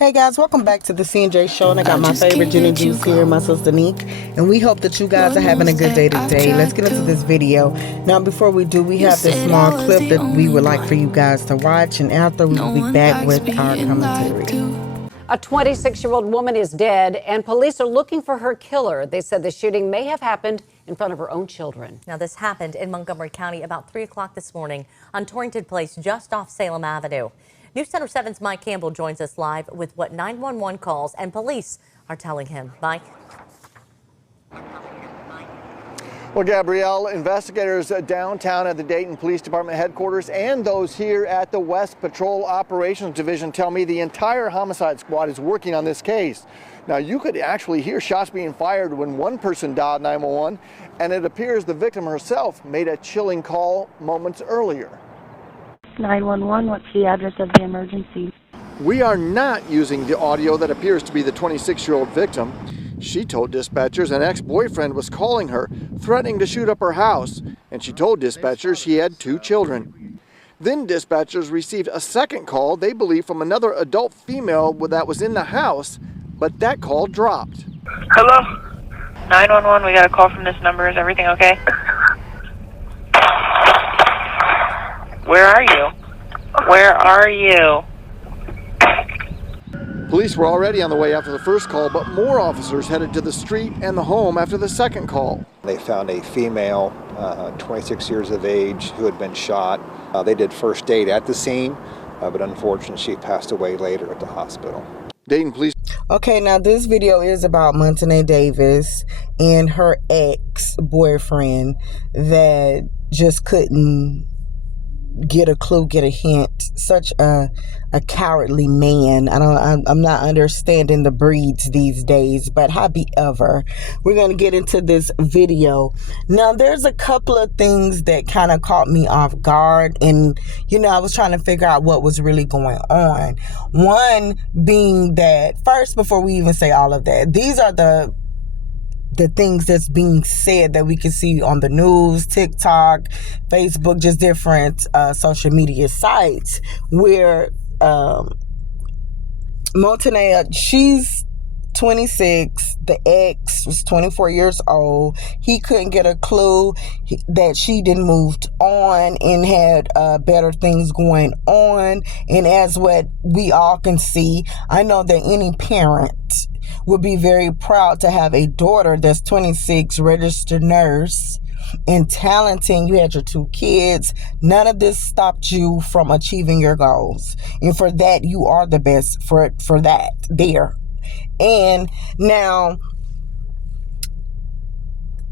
Hey guys, welcome back to the CNJ show, and I got my favorite Jenny Juice here, my sister Neek, and we hope that you guys are having a good day today. Let's get into this video. Now, before we do, we have this small clip that we would like for you guys to watch, and after we will be back with our commentary. A 26-year-old woman is dead, and police are looking for her killer. They said the shooting may have happened in front of her own children. Now, this happened in Montgomery County about 3 o'clock this morning on Torrington Place, just off Salem Avenue. News Center 7's Mike Campbell joins us live with what 911 calls and police are telling him. Mike? Well, Gabrielle, investigators downtown at the Dayton Police Department headquarters and those here at the West Patrol Operations Division tell me the entire homicide squad is working on this case. Now, you could actually hear shots being fired when one person dialed 911, and it appears the victim herself made a chilling call moments earlier. 911, what's the address of the emergency? We are not using the audio that appears to be the 26-year-old victim. She told dispatchers an ex-boyfriend was calling her, threatening to shoot up her house, and she told dispatchers she had 2 children. Then dispatchers received a second call, they believe from another adult female that was in the house, but that call dropped. Hello? 911, we got a call from this number. Is everything okay? Where are you? Where are you? Police were already on the way after the first call, but more officers headed to the street and the home after the second call. They found a female, 26 years of age, who had been shot. They did first aid at the scene, but unfortunately she passed away later at the hospital. Dayton Police. Okay, now this video is about Montanae Davis and her ex-boyfriend that just couldn't get a clue, get a hint. Such a cowardly man. I'm not understanding the breeds these days, but however, we're going to get into this video. Now, there's a couple of things that kind of caught me off guard, and I was trying to figure out what was really going on. One being that, first, before we even say all of that, these are the things that's being said that we can see on the news, TikTok, Facebook, just different social media sites where Montanae, she's 26, the ex was 24 years old. He couldn't get a clue that she didn't moved on and had better things going on. And as what we all can see, I know that any parent would be very proud to have a daughter that's 26, registered nurse, and talented. You had your 2 kids. None of this stopped you from achieving your goals. And for that, you are the best for that there. And now,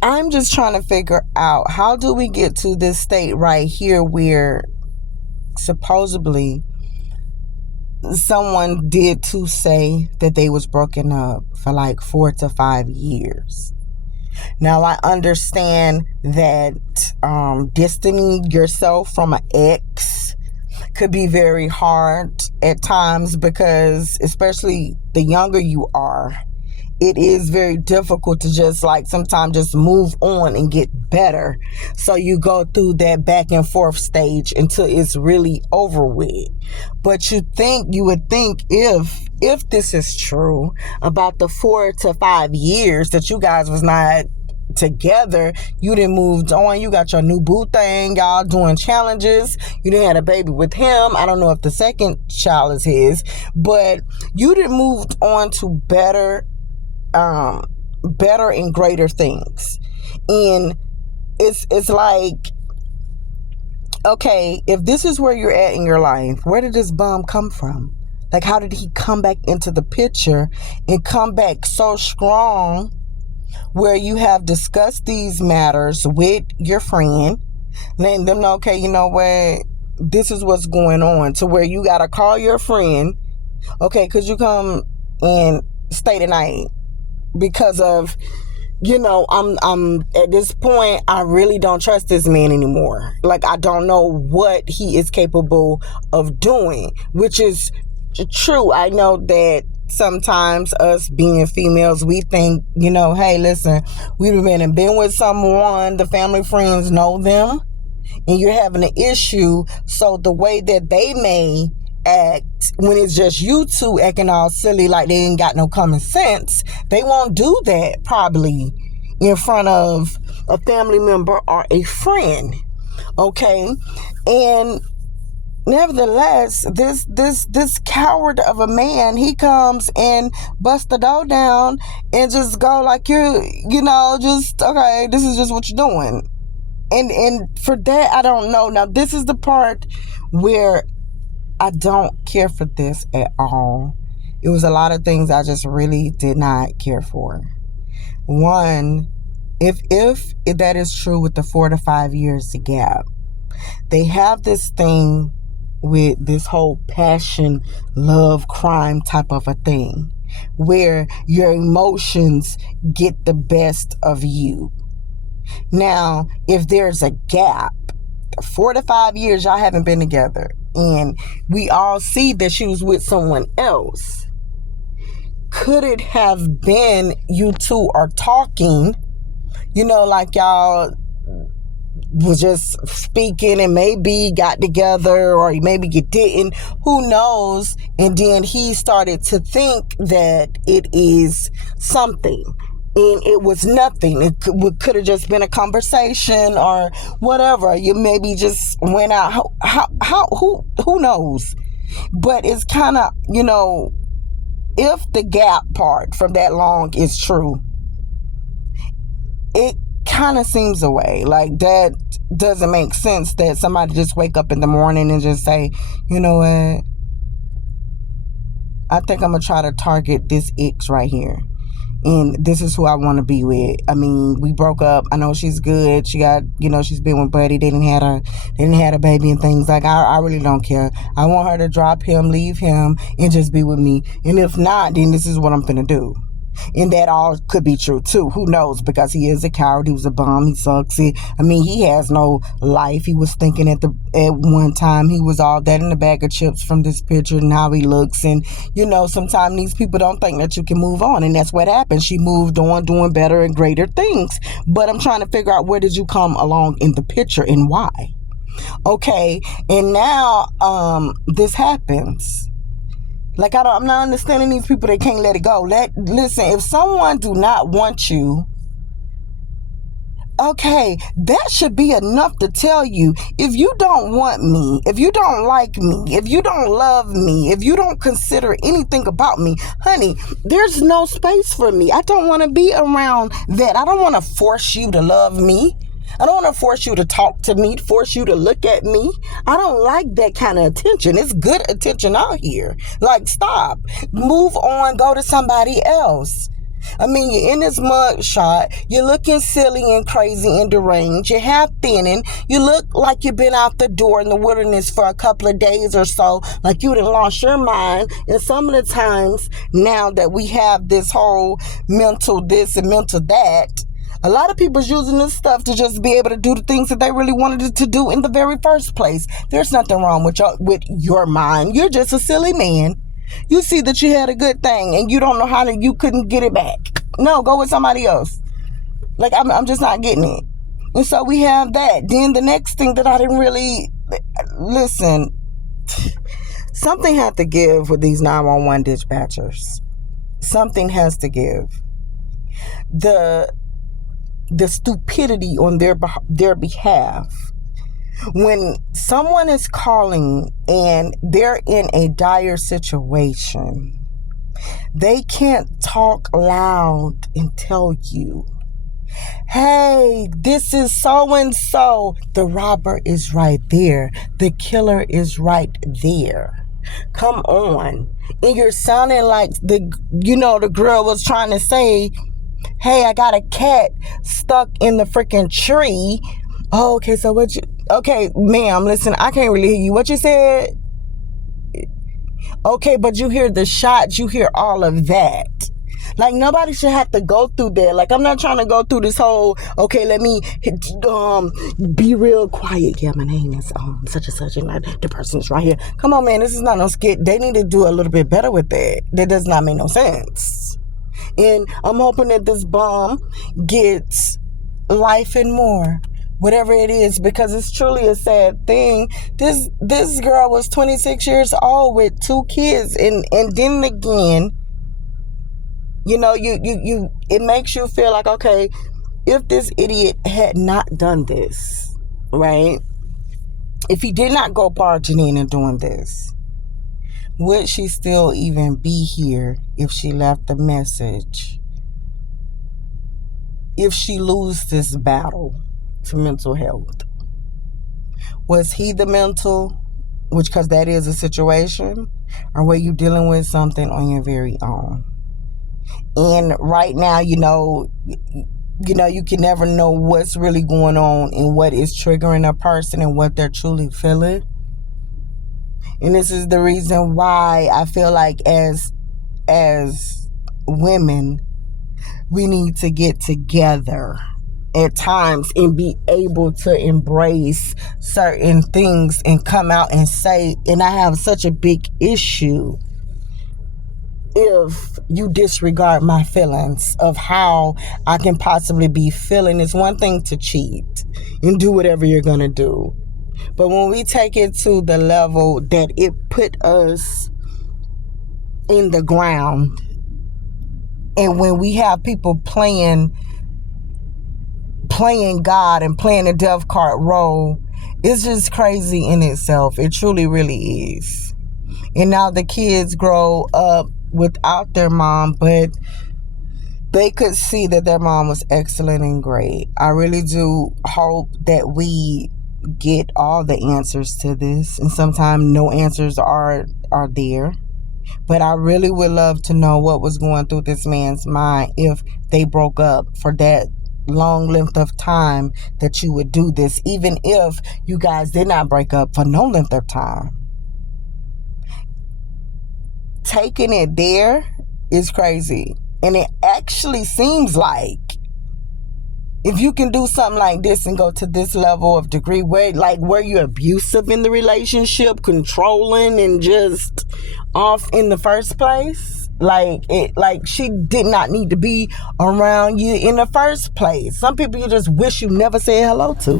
I'm just trying to figure out, how do we get to this state right here where supposedly someone did to say that they was broken up for like 4 to 5 years. Now, I understand that distancing yourself from an ex could be very hard at times, because especially the younger you are, it is very difficult to just sometimes just move on and get better. So you go through that back and forth stage until it's really over with. But you would think if this is true about the 4 to 5 years that you guys was not together, you done moved on, you got your new boo thing, y'all doing challenges, you done had a baby with him. I don't know if the second child is his, but you done moved on to better and greater things. And it's like, okay, if this is where you're at in your life, where did this bum come from? Like, how did he come back into the picture and come back so strong, where you have discussed these matters with your friend, letting them know, okay, you know what, this is what's going on, to where you gotta call your friend, okay, could you come and stay tonight? Because of, I'm at this point, I really don't trust this man anymore. Like, I don't know what he is capable of doing, which is true. I know that sometimes us being females, we think, hey, listen, we've been with someone, the family friends know them, and you're having an issue. So the way that they may act when it's just you two acting all silly like they ain't got no common sense. They won't do that probably in front of a family member or a friend. Okay? And nevertheless, this coward of a man, he comes and busts the door down and just go like, just, okay, this is just what you're doing. And for that, I don't know. Now, this is the part where I don't care for this at all. It was a lot of things I just really did not care for. One, if that is true with the 4 to 5 years gap, they have this thing with this whole passion, love, crime type of a thing where your emotions get the best of you. Now, if there's a gap, 4 to 5 years y'all haven't been together, and we all see that she was with someone else, could it have been you two are talking, like y'all was just speaking and maybe got together, or maybe you didn't, who knows, and then he started to think that it is something and it was nothing. It could have just been a conversation or whatever. You maybe just went out. Who knows? But it's kind of, if the gap part from that long is true, it kind of seems a way. Like, that doesn't make sense that somebody just wake up in the morning and just say, you know what, I think I'm going to try to target this X right here. And this is who I want to be with. I mean, we broke up. I know she's good. She got, she's been with Buddy. They didn't have a baby and things. Like, I really don't care. I want her to drop him, leave him, and just be with me. And if not, then this is what I'm finna do. And that all could be true too. Who knows? Because he is a coward. He was a bum. He sucks. He has no life. He was thinking at one time he was all that in a bag of chips from this picture and how he looks. And sometimes these people don't think that you can move on, and that's what happened. She moved on, doing better and greater things. But I'm trying to figure out, where did you come along in the picture and why? Okay, and now this happens. Like, I'm not understanding these people that can't let it go. Listen, if someone do not want you, okay, that should be enough to tell you, if you don't want me, if you don't like me, if you don't love me, if you don't consider anything about me, honey, there's no space for me. I don't want to be around that. I don't want to force you to love me. I don't want to force you to talk to me, force you to look at me. I don't like that kind of attention. It's good attention out here. Like, stop. Move on. Go to somebody else. I mean, you're in this mug shot. You're looking silly and crazy and deranged. You're half thinning. You look like you've been out the door in the wilderness for a couple of days or so, like you done lost your mind. And some of the times now that we have this whole mental this and mental that, a lot of people's using this stuff to just be able to do the things that they really wanted to do in the very first place. There's nothing wrong with your mind. You're just a silly man. You see that you had a good thing and you don't know you couldn't get it back. No, go with somebody else. Like, I'm just not getting it. And so we have that. Then the next thing that I didn't really listen, something had to give with these 911 dispatchers. Something has to give. The stupidity on their behalf. When someone is calling and they're in a dire situation, they can't talk loud and tell you, hey, this is so-and-so. The robber is right there. The killer is right there. Come on. And you're sounding like the girl was trying to say, hey, I got a cat stuck in the freaking tree. Oh, okay, so okay, ma'am, listen, I can't really hear you. What you said? Okay, but you hear the shots, you hear all of that. Like, nobody should have to go through that. Like, I'm not trying to go through this whole, okay, let me be real quiet. Yeah, my name is such and such, and the person's right here. Come on, man, this is not no skit. They need to do a little bit better with that. That does not make no sense. And I'm hoping that this bomb gets life and more. whatever it is, because it's truly a sad thing. This girl was 26 years old with 2 kids, and then again, you know, you it makes you feel like, okay, if this idiot had not done this, right? If he did not go barging in and doing this, would she still even be here if she left a message? If she lose this battle to mental health, was he the mental, which, because that is a situation, or were you dealing with something on your very own? And right now, you know, you can never know what's really going on and what is triggering a person and what they're truly feeling. And this is the reason why I feel like as women, we need to get together at times and be able to embrace certain things and come out and say, and I have such a big issue if you disregard my feelings of how I can possibly be feeling. It's one thing to cheat and do whatever you're going to do. But when we take it to the level that it put us in the ground, and when we have people playing God and playing the death card role, it's just crazy in itself. It truly, really is. And now the kids grow up without their mom, but they could see that their mom was excellent and great. I really do hope that we get all the answers to this, and sometimes no answers are there. But I really would love to know what was going through this man's mind if they broke up for that long length of time that you would do this, even if you guys did not break up for no length of time. Taking it there is crazy. And it actually seems like if you can do something like this and go to this level of degree where you're abusive in the relationship, controlling, and just off in the first place, like she did not need to be around you in the first place. Some people you just wish you never said hello to.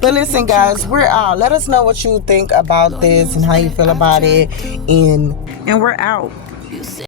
But listen, guys, we're out. Let us know what you think about this and how you feel about it, and we're out.